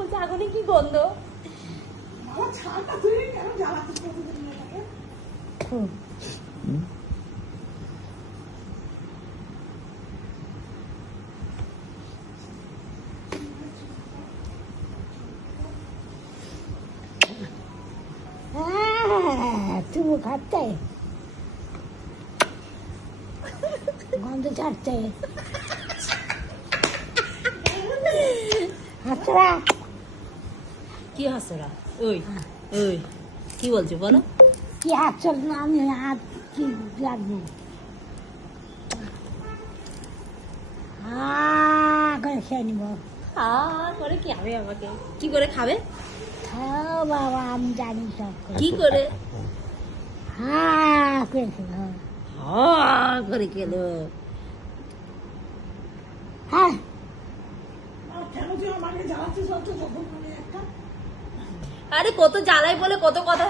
বলছে আগুনে কি গন্ধ। বাবা ছাড়টা তুই কেন জ্বালাচ্ছিস প্রতিদিন মেয়েটাকে? চুমু খাচ্ছে, গন্ধ ছাড়ছে। হাসরা কি হাসরা? ওই ওই কি বলছো বলো? কি হাসল না, আমি হাত কি লাগবো করে খেয়ে নিব। করে কি খাবে আমাকে? কি করে খাবে? খাও বাবা, আমি জানি সব কি করে? করে খেলো। করে খেলো। হ্যাঁ, আর কেন তুই আমাকে জ্বালাচ্ছিস অত যখন মানে একটা আরে কত জ্বালাই বলে কত কথা